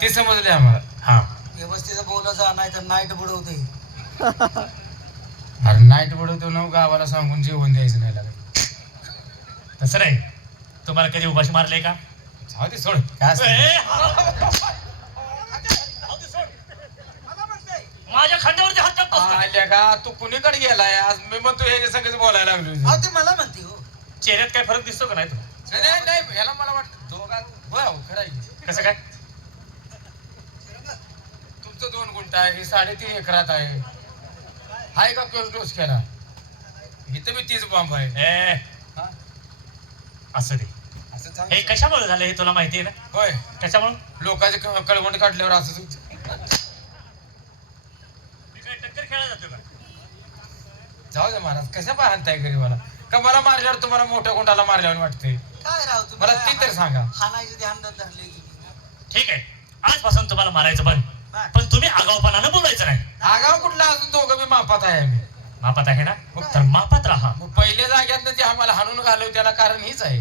ते समजले आम्हाला. हा व्यवस्थित बोला जा, नाही तर नाईट बुडवते. अरे नाईट बुडवतो ना गावाला सांगून जेवण द्यायचं नाही लागत. तसं नाही. तुम्हाला कधी उपाशी मारले का? जाऊ दे सोड काय असतं. माझ्या खांद्यावरती हात टाकतो. आल्या का तू कुणीकडे गेलाय आज? मी म्हणतो ह्याच्या संगच बोलायला लागलो. अहो ते मला म्हणते हो. चेहऱ्यात काय फरक दिसतो का नाही? नाही नाही ह्याला मला वाटतं दोघात खरं आहे. कसं काय? तुमचं 2 गुंठ आहे, हे 3.5 एकरात आहे. हाय का डोस केला? इथं मी 30 बॉम्ब आहे. हा? असं दे. असं चालू हे कशामुळे झालं हे तुला माहिती आहे ना? होय. कशामुळे? लोकांचे कळवंड काढल्यावर असंच होतं. मी काय टक्कर खेळायला जातो का? जाऊ दे महाराज, कशा पाहताय गरीबाला? का मला मारल्यावर तुम्हाला मोठ्या गुंडाला मारल्यावर वाटते? काय राव तुम्ही? मला ती तर सांगा. हाणायचे ध्यान धरले की. ठीक आहे, आजपासून तुम्हाला मारायचं बंद. पण तुम्ही आगाऊपणानं बोलायचं नाही. आगाव कुठला? अजून दोघं मी मापात आहे आम्ही. मापात आहे ना? तर मापात राहा. मग पहिल्या जाग्यात जे आम्हाला हाणून घालव त्याला कारण हीच आहे.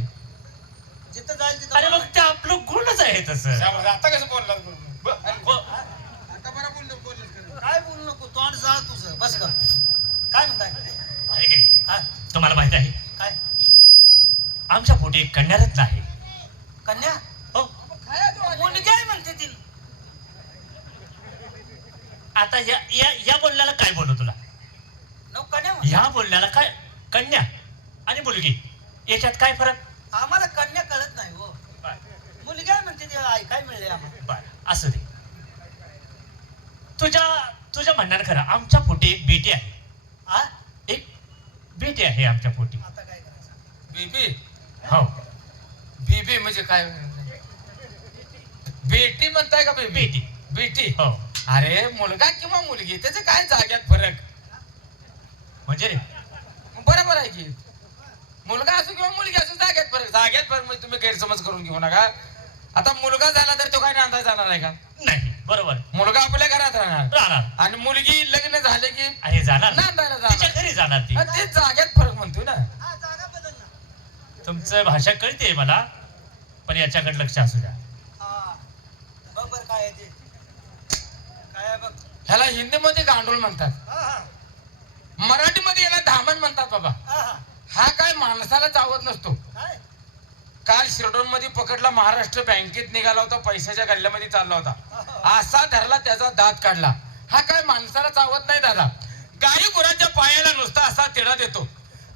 जिथं जाईल तिथं. अरे मग ते आपलं गुणच आहे तसं. आता कसं बोलला? आता बरं बोललो. काय बोलू नको, तोंड जाळ तुझं. बस कर. काय म्हणताय? अरे गिरी, तुम्हाला माहिती आहे काय? आमच्या पोटी एक कन्यारत्न आहे. कन्या? हो. मुलगी आहे म्हणते ती. आता या बोलण्याला काय बोलू तुला? कन्या या बोलण्याला काय? कन्या आणि मुलगी याच्यात काय फरक? आम्हाला कन्या कळत नाही हो. मुलगी आहे म्हणते ती, ऐकाय मिळले आम्हाला. बरं, असं दे. तुझ्या म्हणण्यानं खरं आमच्या पोटी एक बेटी आहे. हा? एक बेटी आहे आमच्या पोटी. आता काय करायचं? बीबी? हो. बीबी म्हणजे काय? बेटी म्हणताय का? बेटी. बेटी? हो. अरे मुलगा किंवा मुलगी त्याचे काय जाग्यात फरक? म्हणजे रे बरोबर आहे की. मुलगा असो किंवा मुलगी असो जाग्यात फरक. जाग्यात फरक म्हणजे तुम्ही गैरसमज करून घेऊ नका. आता मुलगा झाला तर तो काय नांदाय जाणार आहे का? नाही. बरोबर. मुलगा आपल्या घरात राहणार आणि आणि मुलगी लग्न झाले की अरे जाणार नांदायला तिच्या जाणार. घरी जाणार ती. ते जाग्यात फरक म्हणतोय ना. हा, जागा बदल ना. तुमचं भाषा कळते मला, पण याच्याकडे लक्ष असू द्या. हा. बरोबर काय आहे ते? काय आहे बघ. ह्याला हिंदीमध्ये गांडूळ म्हणतात, हा हा. मराठीमध्ये याला धामण म्हणतात बाबा. हा हा. हा काय माणसाला चावत नसतो. काय? काल शिरडोन मध्ये पकडला, महाराष्ट्र बँकेत निघाला होता, पैशाच्या गल्ल्यामध्ये चालला होता. असा धरला, त्याचा दात काढला. हा काय माणसाला चावत नाही दादा. गाई गुराच्या पायाला नुसता असा तिडा देतो.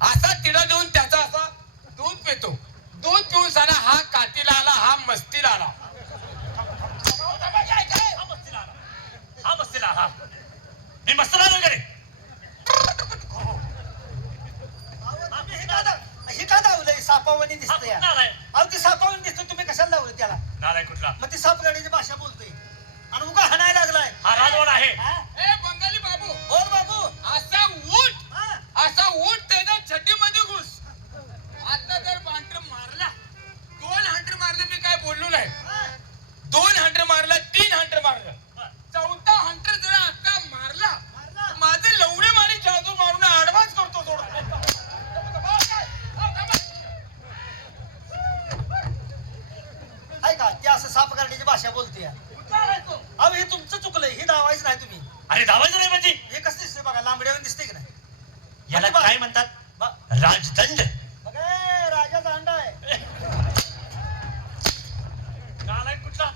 असा तिडा देऊन त्याचा असा दूध पितो. दूध पिऊन साला हा कातीला आला, हा मस्तीला आला. हा बसला. हा मी मस्त राहिलो का रे? हे का धावलंय? सापावानी दिसतंय. अहो ती सापावानी दिसतो, तुम्ही कशाला लावलं त्याला? नालाय कुठला? मग ती सापगाडीची भाषा बोलतोय आणि उगा हाणायला लागलाय. हा राजवाड आहे. हा? ए बंगाली बाबू, बोल बाबू. असा ऊट, हा? असा ऊट त्याच्या छड्डीमध्ये घुस. आता जर बांटर मारला, 2 हंटर मारले, मी काय बोललो नाही. हा? 2 हंटर मारला, 3 हंटर मारलं, 4था हंटर जर आता मारला, मारला? माझे लवडे मारी जादू मारून ऍडव्हान्स करतो थोडं. आहे का? ती असं सापगाडीची भाषा बोलते. अहो हे तुमचं चुकलंय, हे दावायचं नाही तुम्ही. अरे धावायचं नाही म्हणजे हे कसं दिसतंय बघा, लांबड्यावर दिसते की नाही? याला काय म्हणतात? राजदंड. बघा ए, राजाचा अंडा आहे. नालाय कुठला?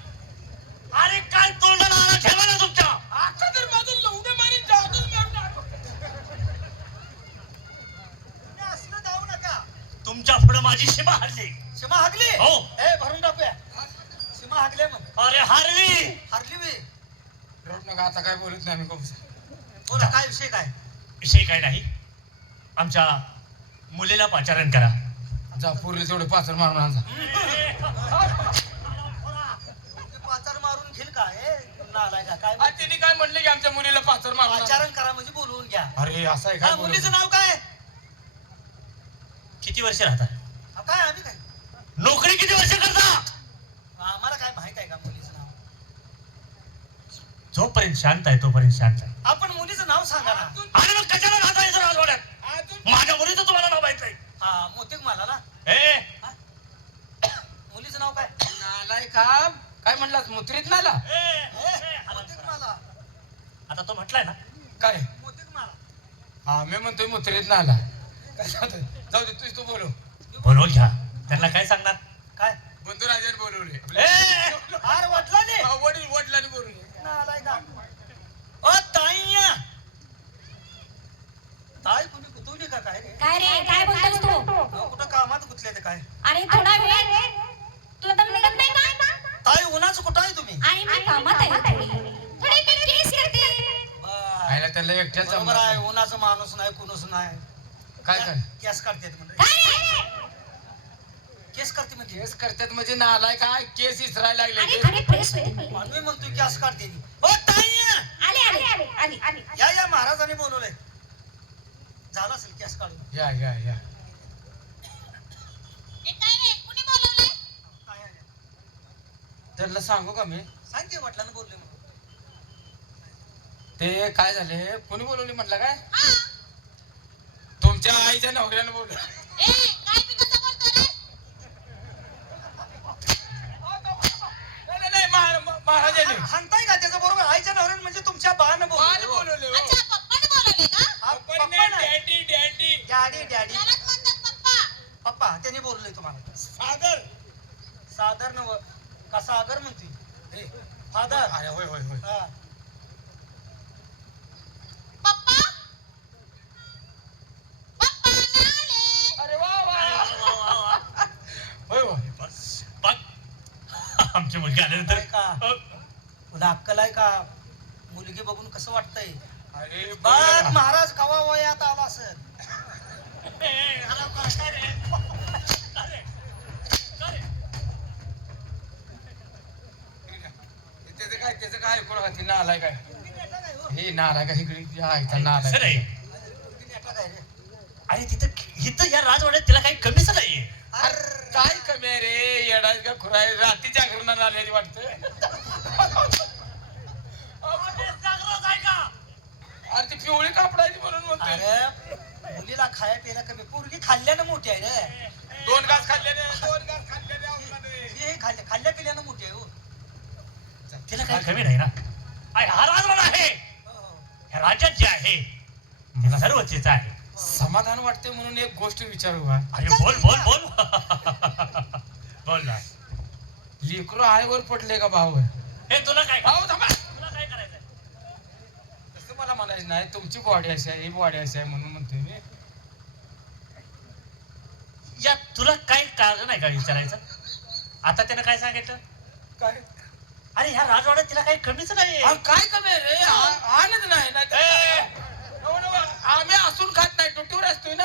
अरे काय तोंडाला आला ठेवा ना तुमच्या. आता जर माझं लवडे मारी जादू मारून तुम्ही असलं धावू नका. तुमच्या पुढे माझी सीमा हरली. सीमा हागली? हो. ए भरून टाकूया. सीमा हागल्या मग. अरे हारली. हारली बी. रडू नका, आता काय बोलत नाही आम्ही खूप. बोला काय विषय काय? विषय काय नाही. आमच्या मुलीला पाचारण करा. जा पूर्वी तेवढे पाचर मारून आणजा. तुम्ही पाचार मारून घेईल का? ए नालाय का काय? तिने काय म्हणले की आमच्या मुलीला पाचर मारून आणजा. पाचारण करा म्हणजे बोलवून घ्या. अरे असं आहे हा, काय? मुलीचं नाव काय? किती वर्ष राहता? हा, काय आम्ही काय? नोकरी किती वर्ष करता? आम्हाला काय माहित आहे का मुलीचं नाव? जोपर्यंत शांत आहे तोपर्यंत शांत आहे. आपण मुलीचं नाव सांगा ना. अरे मग कशाला राहता याचं राजवाड्यात? माझ्या मुलीचं तुम्हाला नाव माहित नाही. हा मोतीक मला ना. ए मुलीचं नाव काय? नालाय का? काय म्हणला? आज मुत्रीत नाला मोतीक मला आता तो म्हटलाय ना काय मोतीक मला हा मी म्हणतोय मुत्रीत नाला काय सांगतोय जाऊ दे तूच तू बोलव बोलवून घ्या त्यांना काय सांगणार काय बंधू राजाने बोलवले हार वाटला नाही वडील वडिलांनी बोलवले नालाय का ओ ताईया ताई कुणी कुतवली का काय रे काय रे काय बोलतोस तू अहो, कुठं कामात गुतले ते काय अरे थोडा वेळ तुला दम निघत नाही का ताई उन्हाचं कुठं आहे तुम्ही आणि मी कामात आहे थोडी थोडी मी केस करते बरं. आयला त्याला एकट्याच बरोबर आहे उन्हाचं माणूस नाही कुणूच नाही काय काय केस काढते म्हणजे काय रे? केस करते म्हणजे केस करतात म्हणजे नालाय काय केस इसरायला आणि लागले खरे फ्रेश होईल मी म्हणतोय केस काढते ती. ओ ताईया आले आले आले आले आले या महाराजांनी बोलवलंय झालं असेल केस काढून या हे काय रे कुणी बोलवलंय काय आहे? त्यांना सांगू का मी सांग ते म्हटलं ना बोलले म्हणून ते काय झाले कोणी बोलवली म्हटलं काय तुमच्या आईच्या नवऱ्यानं बोलवलं ए काय मी कसं बोलतो रे नाही महाराजांनी हाणताय का त्याचं बरोबर आईच्या नवऱ्यानं म्हणजे तुमच्या बाळानं बाळाने बोलवलं बोलवले हो. अच्छा पप्पाने बोलवले का हा, पप्पाने पप्पा नाही. डॅडी डॅडी डॅडी डॅडी त्यालाच म्हणतात पप्पा पप्पा त्यांनी बोललोय तुम्हाला सागर सादर नव का सागर म्हणतोय फादर अरे होय होय होय हा पप्पा पप्पा आले अरे वा वा होय होय आमची मुलगी आल्यानंतर काय का? तुला अक्कल आहे का मुलगी बघून कसं वाटतंय अरे बघ महाराज कवा वयात आला असेल त्याचं काय कोण हाती नालाय काय हे नालाय का इकडे आयचा नालाय असं नाही. काय रे अरे तिथं इथं या राजवाड्यात तिला काही कमीच नाहीये अरे काय कमी आहे रे येडाय का खुराय रात्रीच्या घरणार आलेली वाटतं अरे ती पिवळी कापडायची म्हणून म्हणतोय अरे मुलीला खाया प्यायला कमी पोरगी खाल्ल्यानं मोठी आहे रे 2 घास खाल्ल्याने 2 घास खाल्ल्याने औषधाने. हे खाल्ल्या पिल्यानं मोठी आहे हो तिला काही कमी नाही ना हा राजवाडा आहे हो, हो. ह्या राज्यात जे आहे तिला सर्व चीज आहे समाधान वाटते म्हणून एक गोष्ट विचारू का अरे बोल बोल बोल बोल ना लेकरू आईवर पडले का भाऊ हे तुला काय भाऊ थांबा तुला काय करायचंय तसं मला म्हणायचं नाही तुमची बॉडी अशी आहे ही बॉडी अशी आहे म्हणून म्हणतोय मी या तुला काही कारण आहे का विचारायचं आता त्यानं काय सांगितलं काय अरे ह्या राजवाड्यात तिला काही कमीच नाही अहो, काय कमी आहे रे आनंद नाही ना आम्ही असून खात नाही टुटीवर असतोय ना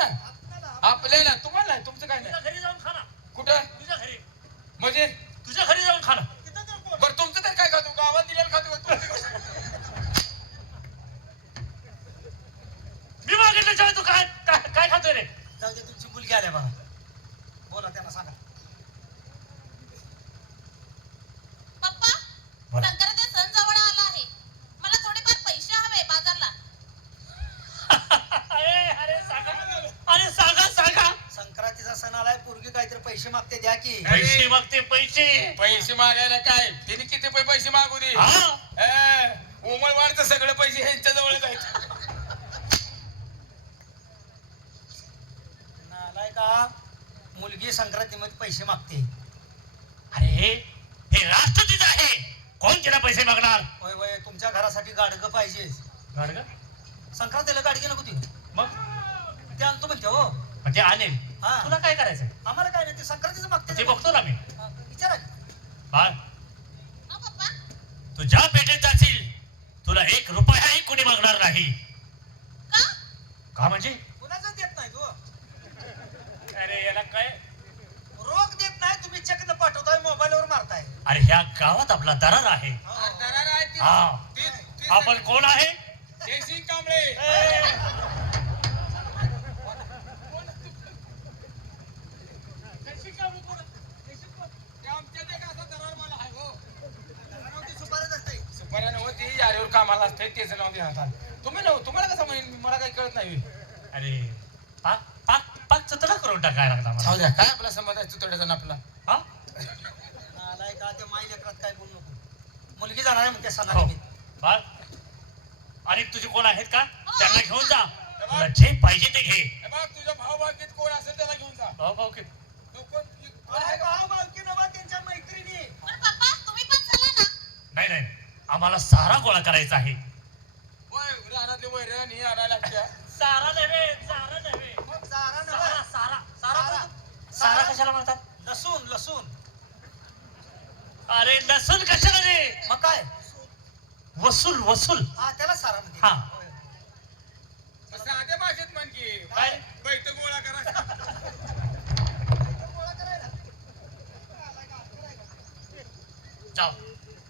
आपल्याला तुम्हाला नाही तुमचं काय तुझ्या नाही घरी जाऊन खा ना कुठं तुझ्या घरी म्हणजे तुझ्या घरी जाऊन खा ना बरं तुमचं तर काय खातो गावात दिलेलं खातो का? तुमचं कसं? मी मागितल्याशिवाय तू काय काय खातोय रे जाऊ दे तुमची मुलगी आल्या बघा बोला त्यांना सांगा पप्पा बोला. संक्रांतीचा सण जवळ आला आहे मला थोडेफार पैसे हवे बाजारला अरे सांगा सांगा संक्रांतीचा सण आलाय पोरगी काहीतरी पैसे मागते द्या की पैसे मागते पैसे पैसे मागायला काय तिने किती पैसे मागू दे हा उमळवाडचं सगळे पैसे ह्यांच्या जवळ जायचे नालाय का मुलगी संक्रांतीमध्ये पैसे मागते अरे हे राष्ट्रपतीच आहे कोण तिला पैसे मागणार होय होय तुमच्या घरासाठी गाडगं पाहिजे गाडगं? संक्रांतीला गाडगी नको ती मग ते आणतो म्हणते हो म्हणजे आणेल हा. तुला काय करायचंय आम्हाला काय नाही ते संक्रांतीचं मागते ते बघतो ना मी हा, विचारा की. बाळ हो पप्पा तू ज्या पेठेत जाशील तुला 1 रुपयाही कुणी मागणार नाही का का म्हणजे कुणाचं देत नाही तू अरे याला काय रोख देत नाही तुम्ही चेक न पाठवताय मोबाईलवर मारताय अरे ह्या गावात आपला दरार आहे हो. दरार आहे ती- हा. ती- आपण कोण आहे जयसिंग कांबळे सुपारीच असते सुपाऱ्यानं होती यारीवर कामाला असते त्याचं नाव देण्यात आलं तुम्ही नव्ह तुम्हाला कसं म्हणेन मला काही कळत नाही अरे पाक पाक पाक चतडा करून टाकायला लागला मला जाऊ द्या काय आपला संबंध आहे तुतड्याचा आणि आपला हा नालाय का ते माई लेकरात काय बोलू नको मुलगी जाणार आहे म्हणते सणानिमित्त. बाळ आणि तुझे कोण आहेत का त्यांना घेऊन जा तुला जे पाहिजे ते घे. हे बघ तुझ्या भाऊ बाकीत कोण असेल त्याला घेऊन जा. भाऊ की तो कोण काय भाऊ भावकी नवा त्यांच्या मैत्रिणी. पण पप्पा तुम्ही पण चला ना. नाही नाही आम्हाला सारा गोळा करायचा आहे. वय रानातले वैरण ही आणायला लागत्या. सारा नव्हे सारा नव्हे मग सारा नवा. सारा सारा सारा सारा कशाला म्हणतात? लसूण लसूण. अरे लसूण कशाला रे? मग काय वसूल वसूल. हा त्याला सारा म्हणते. हा. साध्या भाषेत म्हण की काय? बैठ गोळा करा. जाओ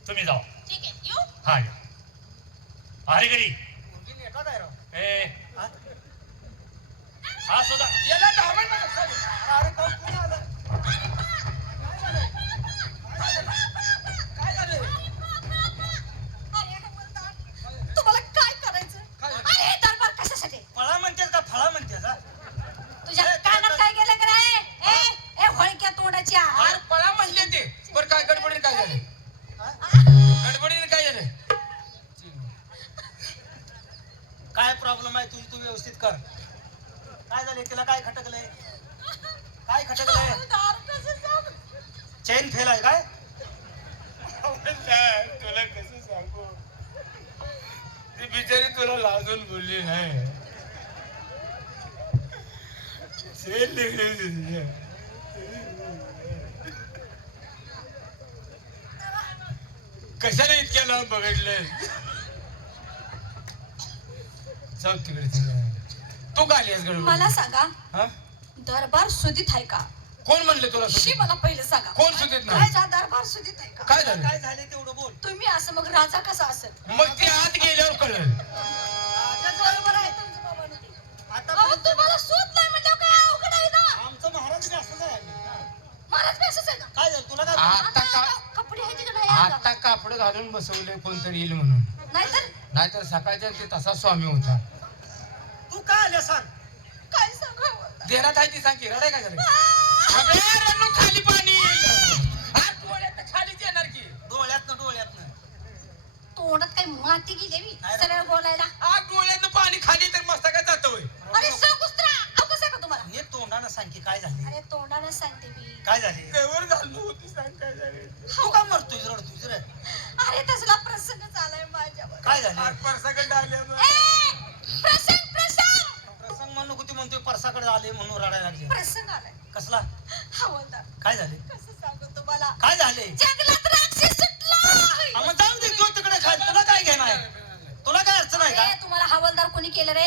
तुम्ही जाओ. ठीक आहे येऊ. हा या. अरे घरी मुलगी नेटात आहे राव. ए हा? हा सुद्धा याला दामन म्हणतात. अरे कोण कोणी आलं? काय झालं? अरे हवालदार, तुम्हाला काय करायचं? काय झालं? अरे हे दरबार कशासाठी? फळा म्हणते का फळा म्हणते का? तुझ्या कानात काय गेलं का रे? ए होळक्या तोंडाच्या. अरे पळा म्हणले ते. बरं काय गडबडीने काय झालं? गडबडीने काय झालं? काय प्रॉब्लेम आहे तुझी तू व्यवस्थित कर. काय झाले तिला काय खटकलंय? काय खटकलंय? हवालदार, कसं सांगू? चेन फेल आहे काय? तुला कसं सांगू? ती बिचारी तुला लाजून बोलली नाही. कशाला इतक्या लांब बघितलं? जाऊ तिकडे. तू का आली गड? मला सांगा हा? दरबार सुदीत आहे का? कोण म्हणले तुला शी सुधीर? मला पहिले सांगा. कोण सुधीत काय नाही? जा दरबार सुदीत आहे का? काय झालं? काय झाले तेवढं बोल. तुम्ही असं मग राजा कसा असेल? मग ती आत गेल्यावर कळलं. बरोबर आहे तुमचं बाबांनो ते. आता अहो, तुम्हाला सूत नाही म्हणजे काय अवघड आहे ना? आमचं महाराज बी असंच आहे. महाराज बी असंच आहे का? काय झालं तुला काय? आता का आता कपडे आहे तिकडे आता कापड घालून बसवले कोणतरी येईल म्हणून. नाहीतर नाहीतर सकाळच्या ते तसा स्वामी होता. तू काय आल्या सांग. काय सांगावं? देण्यात आहे ती सांग की रडाय काय झालं? अबे, रडू खाली पाणी येईल. हात डोळ्यात खालीच येणार की. डोळ्यातनं डोळ्यातनं. तोंडात काही माती गेली नाही रे. सरळ बोलायला. हात डोळ्यातनं पाणी खाली तर मस्त काय जातं होय. अरे सांगूच तर अवकस आहे का तुम्हाला? नीट तोंडानं सांग की काय झाले. अरे तोंडानं सांगते मी. काय झाले? केवळ झालं होती सांग काय झालं. तू का मरतोय रडतोय रे? अरे तसला प्रसंग झालाय माझ्यावर. काय झाले? हात परसाकडे आले बा. प्रसंग प्रसंग प्रसंग म्हणून कुठे म्हणतोय परसाकडे आले म्हणून रडायला लागले. प्रसंग आलाय. कसला? हवालदार, काय झाले? कसं सांगू तुम्हाला? काय झाले? जंगलात राक्षस सुटला. मग जाऊ दे तो तिकडे खाय. तुला काय घेणार? तुला काय अडचण आहे का? ए, तुम्हाला हवालदार कोणी केलं रे?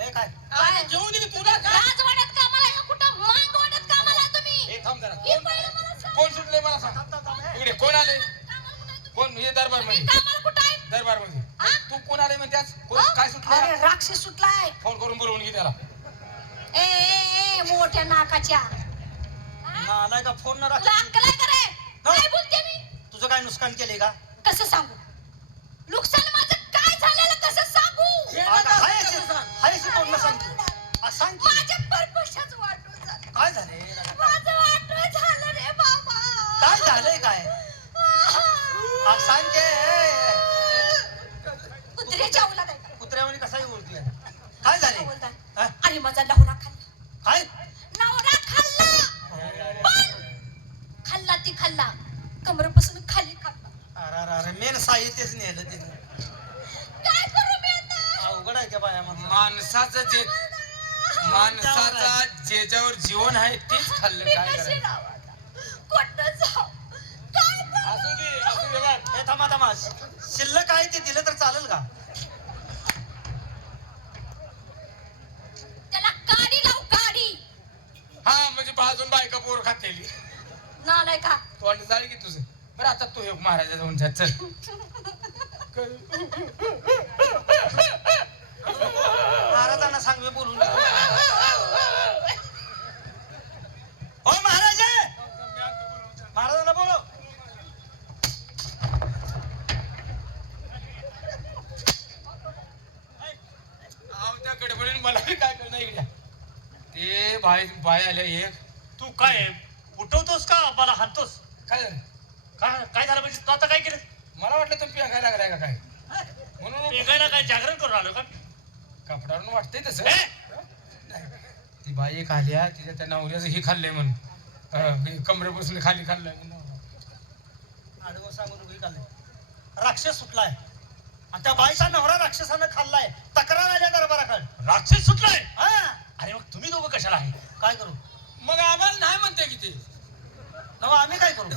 हे काय? काय? जेवू दे की तुला काय? राजवाड्यात कामाला आहे का कुठं? मांडवाड्यात कामाला आहे तुम्ही? हे थांब जरा. हे पहिलं मला सांग. कोण सुटलंय मला सांग. थांब, थांब, थांब, हे. इकडे कोण आले? कामाला कुठं आहे तुम्ही? कोण हे दरबार मध्ये? कामाला कुठं आहे? दरबार मध्ये. हा? तू कोण आले म्हणते कोण हा? काय अरे सुटलं? राक्षस सुटलाय. फोन करून बोलवून घे त्याला. ए मोठ्या नाकाच्या. आलाय का फोन न राख. अक्कल आहे का रे? काय बोलते मी? तुझं काय नुकसान केले का? कसं सांगू? नुकसान माझं काय झालेलं कसं सांगू? हाय तोंड न सांग की. हा, सांग की. माझ्या परपशाच वाटून झालं. काय झाले? माझं वाटून झालं रे बाबा. काय झालंय काय? हा, सांग की. कुत्र्याच्या अवलाद आहे का? कुत्र्यावानी कसाही बोलतोय. काय झाले? हवालदार. हा? आणि माझा नवरा खाल्ला. काय? नवरा खाल्ला. पण खाल्ला ती खाल्ला. कमरेपासून खाली खाल्ला. अरे मेन साहित्यच नेलं तिने. काय करू मी आता? अवघड आहे त्या बाया माणसाला. माणसाचा ज्याच्यावर जीवन आहे तेच खाल्लं. मी काय कशी करायचं? राहावं आता? कुठं जाऊ? काय करू? असू दे बघ. हे थांबा थांबा. शिल्लक आहे ते दिलं तर चालेल का? त्याला गाडी लाव गाडी. हा म्हणजे बाजून बायका पोर खातेली. नालाय का? तोंड जाईल की तुझं. बरं आता तू हे महाराजा जाऊन जा चल. महाराजांना सांग मी बोलून घेतो. हो महाराज. महाराजांना बोलव. त्या गडबडीने मला बी काय कळलं इकडे. ते बाय आले एक. तू काय उठवतोस का मला हाणतोस? काय झालं? काय काय झालं म्हणजे तू आता काय केलं? मला वाटलं तुम्ही पेंगायला लागलाय का काय म्हणून पेंगायला काय जागरण करून आलो का कपड्यावरून वाटतंय तसं ए? ती बाई एक आल्या तिच्या त्या नवऱ्याचं हे खाल्लंय म्हणून कमरेपासून खाली खाल्लंय म्हणून. आडवं सांगून उभी काढले राक्षस सुटलाय आणि त्या बाईचा नवरा राक्षसानं खाल्लाय तक्रार आल्या दरबाराकडे राक्षस सुटलाय हा अरे मग तुम्ही दोघं कशाला आहे काय करू मग आम्हाला नाही म्हणते की ते नवा आम्ही काय करू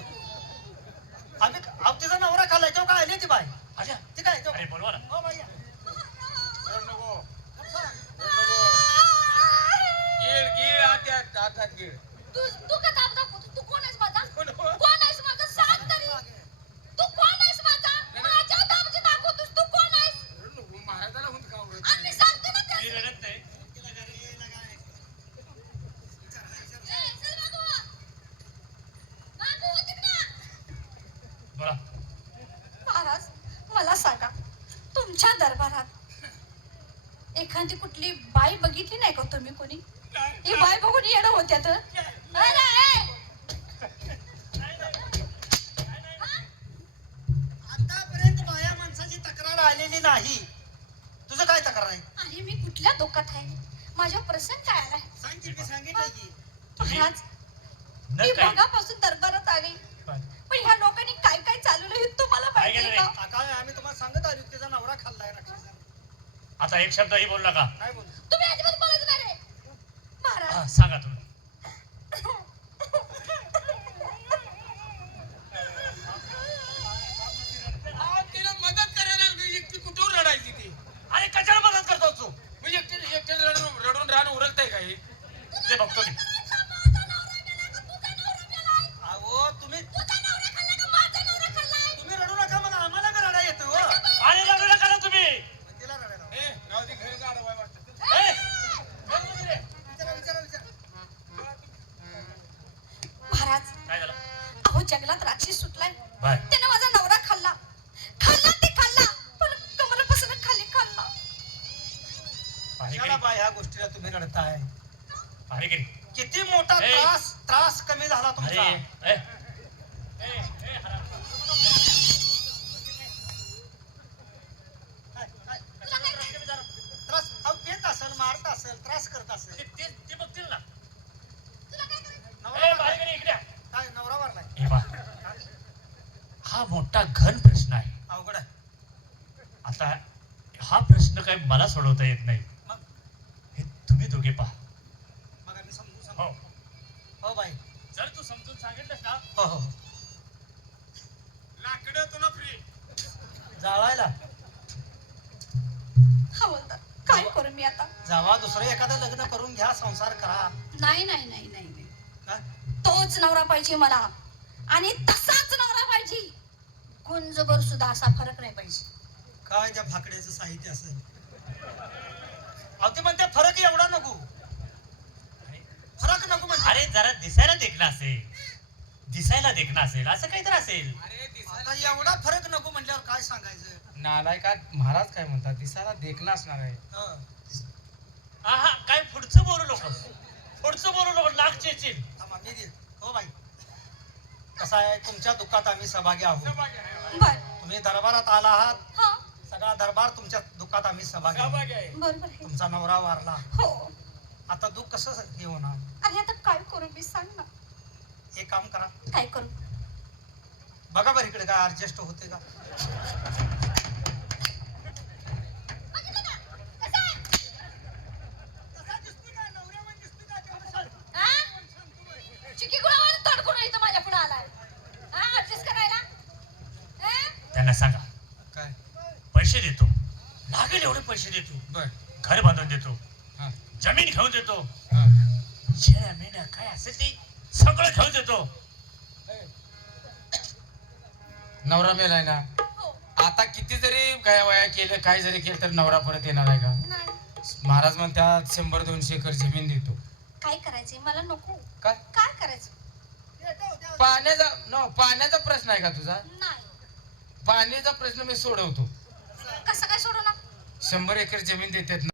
आम्ही अहो, तिचा नवरा खाल्लाय तेव्हा काय आली ती बाई अच्छा ती काय तेव्हा- अरे बोलवा ना हो बाई या. रड नको. गिळ गिळ हातात गिळ तू का दाब दाखवतो? तू कोण आहेस माझा? कोण? कोण आहेस माझा? सांग तरी. तू कोण आहेस माझा? माझ्या दाबचे दाखवतोस. तू कोण आहेस? रड नको. महाराजाला म्हणतो का आवडत आणि मी नाही? सांगते ना मी त्याला. रडत नाही ए, चल मागं. मागं हो तिकडं. बोला महाराज मला सांगा तुमच्या दरबारात एखादी कुठली बाई बघितली नाही का तुम्ही कोणी ही बाई बघून येणं होत्या तर अरे, ए. आतापर्यंत बाया माणसाची तक्रार आलेली नाही तुझं काय तक्रार आहे आणि मी कुठल्या दुःखात आहे माझ्या प्रसंग काय आलाय सांग की मी सांगितलं की महाराज न मी काय बघापासून दरबारात आले पण ह्या लोकांनी काय काय चालवलं हे तुम्हाला काय माहिती केलं आहे का काय आम्ही तुम्हाला सांगत आलो तिचा नवरा खाल्लाय राक्षसानं आता एक शब्दही बोल नका काय बोल तुम्ही अजिबात बोलायचं नाही रे. महाराज हा, सांगा तुम्ही हा, तिला मदत करायला लागली. एकटी कुठून रडायची ती अरे कशाला मदत करतो तू म्हणजे एकटी रडून राहणं उरकताय काही ते बघतो मी अहो तुम्ही तुझा नवरा खाल्ला का माझा नवरा खाल्लाय? तुम्ही रडू नका मग आम्हाला बी रडा येतो हो. आणि रडू नका ना तुम्ही मग तिला रडायला लावा. ए राहू दे, घरी जा, आडवाय वाटतं. ए, विचारा. महाराज काय झालं अहो जंगलात राक्षस सुटलाय बाय त्याने माझा नवरा खाल्ला ते खाल्ला पण कमरेपासून खाली खाल्ला कशाला बाई ह्या गोष्टीला तुम्ही रडताय अरे गिरी किती मोठा ए. त्रास कमी झाला अरे तुमचा ए, ए, ए, हरा. काय? त्रास अहो पेत असेल मारत असेल त्रास करत असेल ते बघतील ना नवरा ए, वारलाय. बाहेर गेले इकडे काय नवरा वारलाय हे बा हा मोठा घन प्रश्न आहे अवघड आहे आता हा प्रश्न काही मला सोडवता येत नाही मग हे तुम्ही दोघे पहा मग आम्ही समजू हो हो बाई जर तू समजून सांगितलंस ना हो हो लाकडं तुला फ्री जाळायला हवलदार काय करू मी आता जावा दुसरं एखादं लग्न करून घ्या संसार करा नाही नाही नाही नाही नाही. का? तोच नवरा पाहिजे मला आणि तसाच नवरा पाहिजे गुंजभर सुद्धा असा फरक नाही पाहिजे काय त्या भाकड्याचं साहित्य असेल अहो ते म्हणते फरक एवढा नको फरक नको म्हणजे अरे जरा दिसायला देखणं असेल असं काहीतरी असेल अरे आता एवढा फरक नको म्हटल्यावर काय सांगायचं नालायका महाराज काय म्हणतात दिसायला देखणं असणार आहे हं. हा काय पुढचं बोलू नको लाख चेचील थांबा, मी देईन. हो बाई कसं आहे तुमच्या दुःखात आम्ही सहभागी आहोत बर तुम्ही दरबारात आला आहात हा सगळा दरबार तुमच्या दुःखात आम्ही सहभागी आहोत. सहभागी आहे बरोबर आहे तुमचा नवरा वारला हो आता दुःख कसं हे होणार आणि आता काय करू मी सांग ना हे काम करा काय करू बघा बरं इकडे काय ऍडजस्ट होते का हा? चिकी गुळावर तडकून इथं माझ्या पुढे आलाय. हा, adjust करायला? ए? त्यांना सांगा काय पैसे देतो लागेल एवढे पैसे देतो बर घर बांधून देतो हा जमीन घेऊन देतो हा शेळ्या मेंढ्या काय असेल ते सगळं घेऊन देतो नवरा मेलाय ना हो आता किती जरी गया वया केलं काय जरी केलं तर नवरा परत येणार आहे का नाही महाराज म्हणतात 100-200 एकर जमीन देतो काय करायचंय मला नको काय काय करायचं पाण्याचा प्रश्न आहे का तुझा नाही पाण्याचा प्रश्न मी सोडवतो कसं काय सोडू ना 100 एकर जमीन देतात